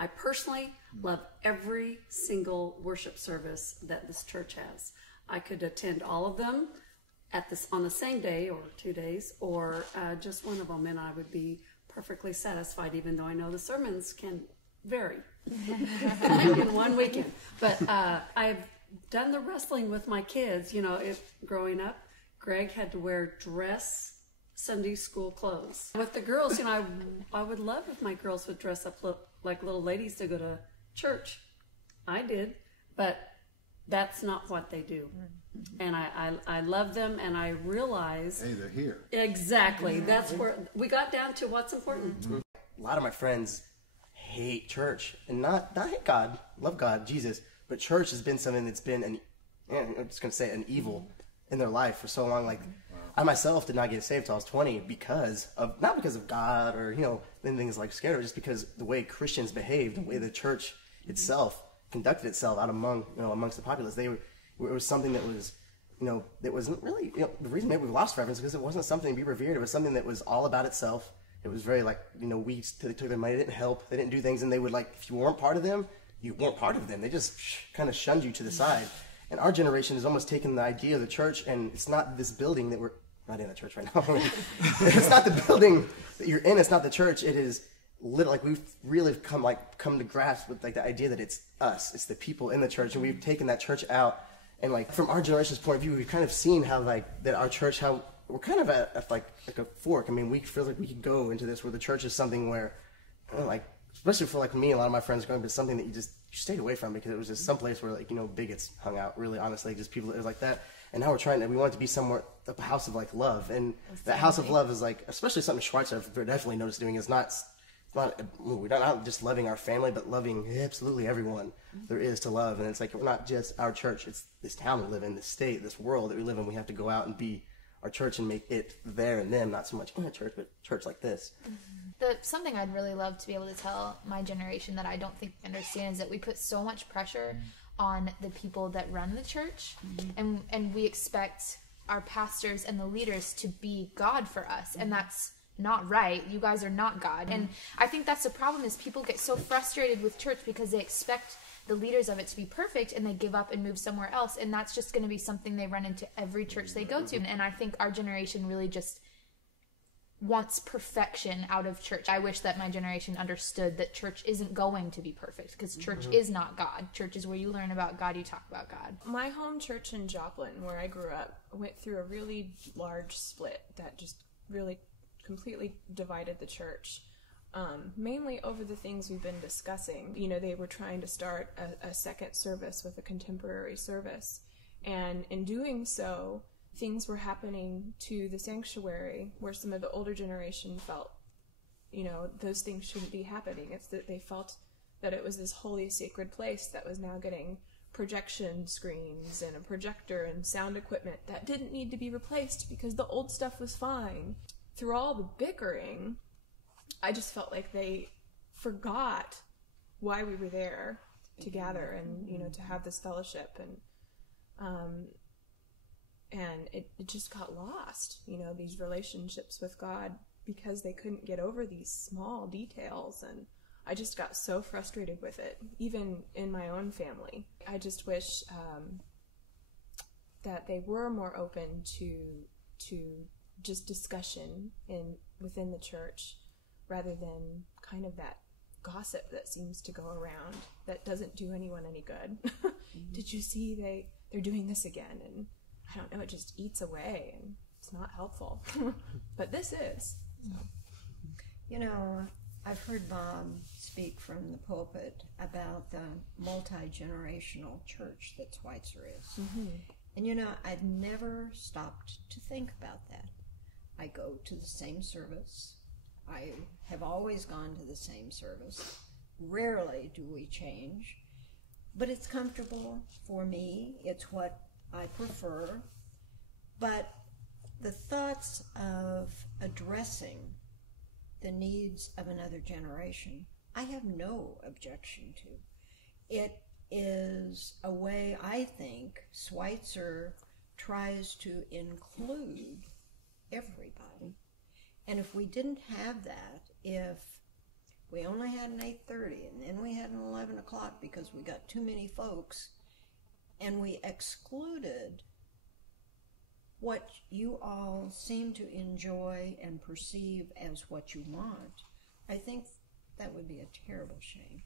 I personally love every single worship service that this church has. I could attend all of them on the same day or 2 days, or just one of them, and I would be perfectly satisfied, even though I know the sermons can vary in one weekend. But I've done the wrestling with my kids. You know, growing up, Greg had to wear dress Sunday school clothes. With the girls, you know, I would love if my girls would dress up like little ladies to go to church. I did, but that's not what they do. And I love them, and I realize... Hey, they're here. Exactly. That's where we got down to what's important. A lot of my friends hate church. And not hate God, love God, Jesus, but church has been something that's been, I'm just going to say, an evil in their life for so long. Like, I myself did not get saved until I was 20 not because of God or, you know, things like scared, or just because the way Christians behaved, the way the church itself conducted itself amongst the populace. It was something that was, you know, that wasn't really, you know, the reason maybe we lost reverence is because it wasn't something to be revered. It was something that was all about itself. It was very like, you know, they took their money, they didn't help, they didn't do things, and they would like, if you weren't part of them, you weren't part of them. They just kind of shunned you to the side. And our generation has almost taken the idea of the church, and it's not this building that we're not in the church right now. It's not the building that you're in. It's not the church. It is literally like we've really come to grasp with like the idea that it's us. It's the people in the church, and we've taken that church out. And like from our generation's point of view, we've kind of seen how like that our church, how we're kind of at like a fork. I mean, we feel like we could go into this where the church is something where, you know, like especially for like me, a lot of my friends growing up, it's something that you stayed away from because it was just some place where like, you know, bigots hung out. Really, honestly, just people that was like that. And now we want it to be somewhere a house of like love, and that house of love is like, especially something Schweitzer I've definitely noticed doing is we're not just loving our family, but loving absolutely everyone there is to love. And it's like, we're not just our church, it's this town we live in, this state, this world that we live in. We have to go out and be our church and make it there and them, not so much in a church, but church like this. Something I'd really love to be able to tell my generation that I don't think they understand is that we put so much pressure on the people that run the church, and we expect our pastors and the leaders to be God for us, and that's not right. You guys are not God. And I think that's the problem, is people get so frustrated with church because they expect the leaders of it to be perfect, and they give up and move somewhere else, and that's just going to be something they run into every church they go to. And I think our generation really just wants perfection out of church. I wish that my generation understood that church isn't going to be perfect, because church is not God. Church is where you learn about God, you talk about God. My home church in Joplin, where I grew up, went through a really large split that just really completely divided the church, mainly over the things we've been discussing. You know, they were trying to start a second service with a contemporary service, and in doing so, things were happening to the sanctuary where some of the older generation felt, you know, those things shouldn't be happening. It's that they felt that it was this holy, sacred place that was now getting projection screens and a projector and sound equipment that didn't need to be replaced because the old stuff was fine. Through all the bickering, I just felt like they forgot why we were there to gather and, you know, to have this fellowship, and it just got lost, you know, these relationships with God, because they couldn't get over these small details. And I just got so frustrated with it, even in my own family. I just wish that they were more open to just discussion within the church, rather than kind of that gossip that seems to go around that doesn't do anyone any good. Did you see they're doing this again? And I don't know, it just eats away, and it's not helpful. But this is. So. You know, I've heard Bob speak from the pulpit about the multi-generational church that Schweitzer is. And you know, I'd never stopped to think about that. I go to the same service. I have always gone to the same service. Rarely do we change, but it's comfortable for me. It's what I prefer. But the thoughts of addressing the needs of another generation, I have no objection to. It is a way, I think, Schweitzer tries to include everybody. And if we didn't have that, if we only had an 8:30, and then we had an 11 o'clock because we got too many folks, and we excluded what you all seem to enjoy and perceive as what you want, I think that would be a terrible shame.